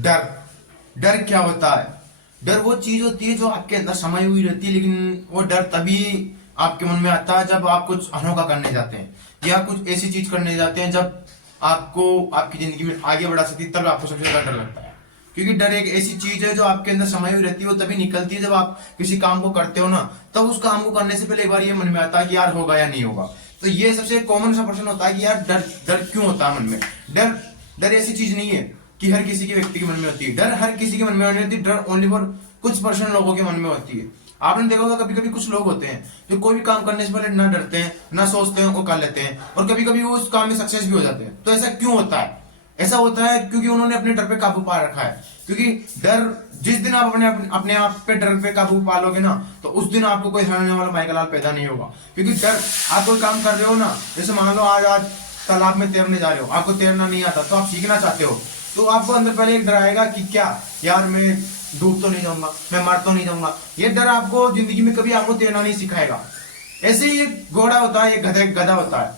डर। डर क्या होता है? डर वो चीज होती है जो आपके अंदर समाई हुई रहती है, लेकिन वो डर तभी आपके मन में आता है जब आप कुछ अनोखा करने जाते हैं या कुछ ऐसी चीज करने जाते हैं जब आपको आपकी जिंदगी में आगे बढ़ा सकती है, तब आपको सबसे ज्यादा डर लगता है। क्योंकि डर एक ऐसी चीज है जो आपके अंदर समाई हुई रहती है, वो तभी निकलती है जब आप किसी काम को करते हो ना, तब उस काम को करने से पहले एक बार ये मन में आता है कि यार होगा या नहीं होगा। तो ये सबसे कॉमन सा प्रश्न होता है कि यार डर डर क्यों होता है मन में। डर डर ऐसी चीज नहीं है कि हर किसी के व्यक्ति के मन में होती है। डर हर किसी के मन में नहीं होती। डर ओनली फॉर कुछ परसेंट लोगों के मन में होती है। आपने देखा होगा कभी कभी कुछ लोग होते हैं जो कोई भी काम करने से पहले ना डरते हैं ना सोचते हैं, वो कर लेते हैं और कभी कभी वो उस काम में सक्सेस भी हो जाते हैं। तो ऐसा क्यों होता है? ऐसा होता है क्योंकि उन्होंने अपने डर पे काबू पा रखा है। क्योंकि डर, जिस दिन आप अपने आप पे डर पे काबू पा लोगे ना, तो उस दिन आपको कोई हराने वाला माइकल पैदा नहीं होगा। क्योंकि डर, आप कोई काम कर रहे हो ना, जैसे मान लो आज तालाब में तैरने जा रहे हो, आपको तैरना नहीं आता तो आप सीखना चाहते हो, तो आपको अंदर पहले एक डर आएगा कि क्या यार मैं डूब तो नहीं जाऊंगा, मैं मर तो नहीं जाऊंगा। ये डर आपको जिंदगी में कभी आपको तैरना नहीं सिखाएगा। ऐसे ही एक घोड़ा होता है, एक गधा होता है।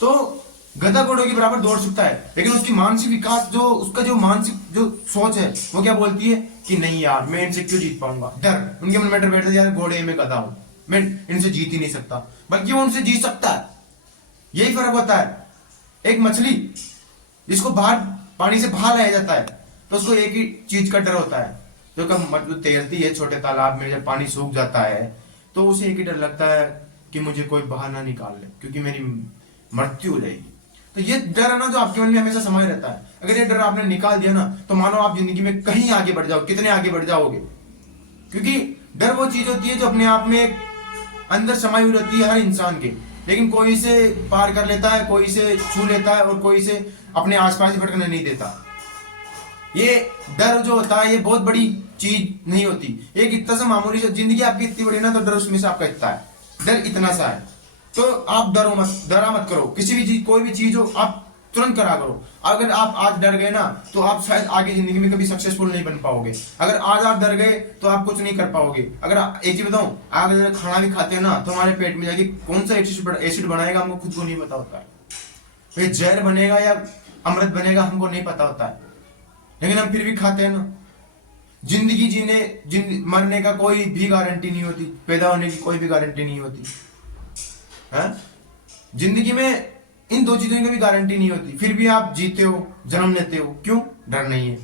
तो गधा घोड़ों के बराबर दौड़ सकता है, लेकिन उसकी मानसिक विकास, जो उसका जो मानसिक जो सोच है, वो क्या बोलती है कि नहीं यार मैं इनसे क्यों जीत पाऊंगा। डर, उनके मन में डर बैठता है यार घोड़े में गधा हूं, मैं इनसे जीत ही नहीं सकता, बल्कि वो उनसे जीत सकता है। यही फर्क होता है। एक मछली जिसको बाहर पानी से बाहर लाया जाता है, तो उसको एक ही चीज का डर होता है। जो मतलब तैरती है छोटे तालाब में, जब पानी सूख जाता है तो उसे एक ही डर लगता है कि मुझे कोई बाहर ना निकाल ले, क्योंकि मेरी मृत्यु हो जाएगी। तो ये डर है ना जो आपके मन में हमेशा समाये रहता है। अगर ये डर आपने निकाल दिया ना, तो मानो आप जिंदगी में कहीं आगे बढ़ जाओ, कितने आगे बढ़ जाओगे। क्योंकि डर वो चीज होती है जो अपने आप में अंदर समाई हुई रहती है हर इंसान के, लेकिन कोई इसे पार कर लेता है, कोई इसे छू लेता है और कोई इसे अपने आसपास ही भटकने नहीं देता। ये डर जो होता है ये बहुत बड़ी चीज नहीं होती। एक इतना सा मामूली सा, जिंदगी आपकी इतनी बड़ी ना, तो डर उसमें से आपका इतना है। डर इतना सा है, तो आप डरा मत करो। किसी भी चीज, कोई भी चीज हो, आप तुरंत करा करो। अगर आप आज डर गए ना, तो आप शायद आगे जिंदगी में कभी सक्सेसफुल नहीं बन पाओगे। अगर आज आप डर गए तो आप कुछ नहीं कर पाओगे। अगर एक चीज बताऊं, अगर खाना भी खाते हैं ना, तो हमारे पेट में जाके कौन सा एसिड बनाएगा हमको खुद को नहीं पता होता है। तो ये जहर बनेगा या अमृत बनेगा हमको नहीं पता होता है, लेकिन हम फिर भी खाते हैं ना। जिंदगी मरने का कोई भी गारंटी नहीं होती, पैदा होने की कोई भी गारंटी नहीं होती है। जिंदगी में इन दो चीजों की भी गारंटी नहीं होती, फिर भी आप जीते हो, जन्म लेते हो। क्यों? डर नहीं है।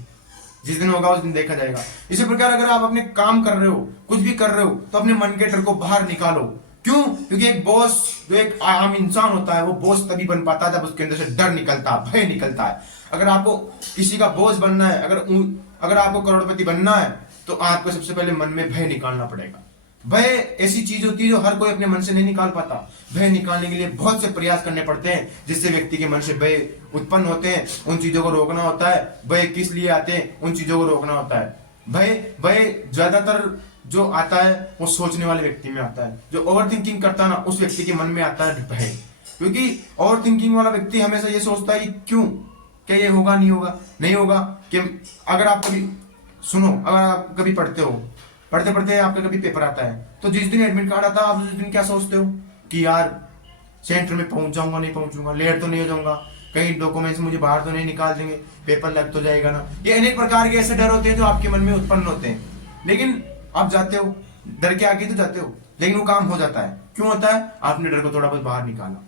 जिस दिन होगा उस दिन देखा जाएगा। इसी प्रकार अगर आप अपने काम कर रहे हो, कुछ भी कर रहे हो, तो अपने मन के डर को बाहर निकालो। क्यों? क्योंकि एक बॉस, जो एक आम इंसान होता है, वो बॉस तभी बन पाता है जब उसके अंदर से डर निकलता है, भय निकलता है। अगर आपको किसी का बॉस बनना है, अगर आपको करोड़पति बनना है, तो आपको सबसे पहले मन में भय निकालना पड़ेगा। भय ऐसी चीज होती है जो हर कोई अपने मन से नहीं निकाल पाता। भय निकालने के लिए बहुत से प्रयास करने पड़ते हैं, जिससे व्यक्ति के मन से भय उत्पन्न होते हैं। उन चीजों को रोकना होता है। भय किस लिए आते हैं, उन चीजों को रोकना होता है। भय ज्यादातर जो आता है वो सोचने वाले व्यक्ति में आता है। जो ओवर थिंकिंग करता है ना, उस व्यक्ति के मन में आता है भय। क्योंकि ओवर थिंकिंग वाला व्यक्ति हमेशा ये सोचता है कि क्यों, क्या ये होगा, नहीं होगा, नहीं होगा। कि अगर आप कभी सुनो, अगर आप कभी पढ़ते पढ़ते आपका कभी पेपर आता है, तो जिस दिन एडमिट कार्ड आता है, आप उस दिन क्या सोचते हो कि यार सेंटर में पहुंच जाऊंगा, नहीं पहुंचूंगा, लेट तो नहीं हो जाऊंगा, कहीं डॉक्यूमेंट्स मुझे बाहर तो नहीं निकाल देंगे, पेपर लग तो जाएगा ना। ये अनेक प्रकार के ऐसे डर होते हैं जो आपके मन में उत्पन्न होते हैं, लेकिन आप जाते हो, डर के आगे तो जाते हो, लेकिन वो काम हो जाता है। क्यों होता है? आपने डर को थोड़ा बहुत बाहर निकाला।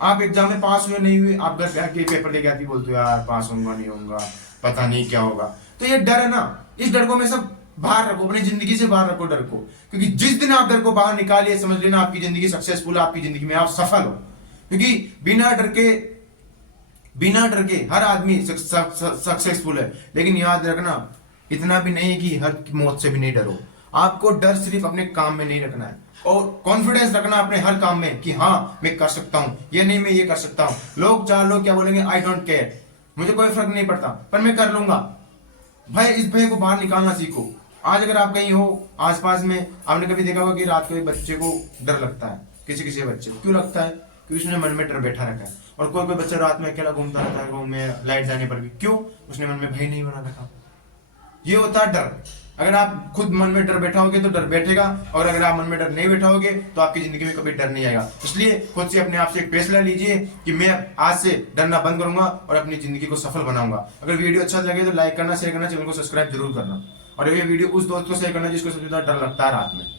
आप एग्जाम में पास हुए, नहीं हुए, आप घर जाके पेपर लेके आती, बोलते हो यार पास होऊंगा, नहीं होऊंगा, पता नहीं क्या होगा। तो ये डर है ना, इस डर को हमेशा बाहर रखो, अपनी जिंदगी से बाहर रखो डर को। क्योंकि जिस दिन आप डर को बाहर निकालिए, समझ लेना आपकी जिंदगी सक्सेसफुल है, आपकी जिंदगी में आप सफल हो। क्योंकि बिना डर के हर आदमी सक्सेसफुल है। लेकिन याद रखना, इतना भी नहीं कि हर मौत से भी नहीं डरो। आपको डर सिर्फ अपने काम में नहीं रखना है, और कॉन्फिडेंस रखना अपने हर काम में कि हाँ मैं कर सकता हूं, ये नहीं मैं ये कर सकता हूं। लोग 4 लोग क्या बोलेंगे, आई डोंट केयर, मुझे कोई फर्क नहीं पड़ता, पर मैं कर लूंगा। भय, इस भय को बाहर निकालना सीखो। आज अगर आप कहीं हो आसपास में, आपने कभी देखा होगा कि रात को एक बच्चे को डर लगता है। किसी बच्चे को क्यों लगता है? क्योंकि उसने मन में डर बैठा रखा है। और कोई बच्चा रात में अकेला घूमता रहता है रूम में लाइट जाने पर भी, क्यों? उसने मन में भय नहीं बना रखा। ये होता है डर। अगर आप खुद मन में डर बैठाओगे तो डर बैठेगा, और अगर आप मन में डर नहीं बैठाओगे तो आपकी जिंदगी में कभी डर नहीं आएगा। इसलिए खुद से अपने आप से एक फैसला लीजिए कि मैं आज से डरना बंद करूंगा और अपनी जिंदगी को सफल बनाऊंगा। अगर वीडियो अच्छा लगे तो लाइक करना, शेयर करना, चैनल को सब्सक्राइब जरूर करना, और ये वीडियो उस दोस्त को शेयर करना जिसको सबसे ज्यादा डर लगता है रात में।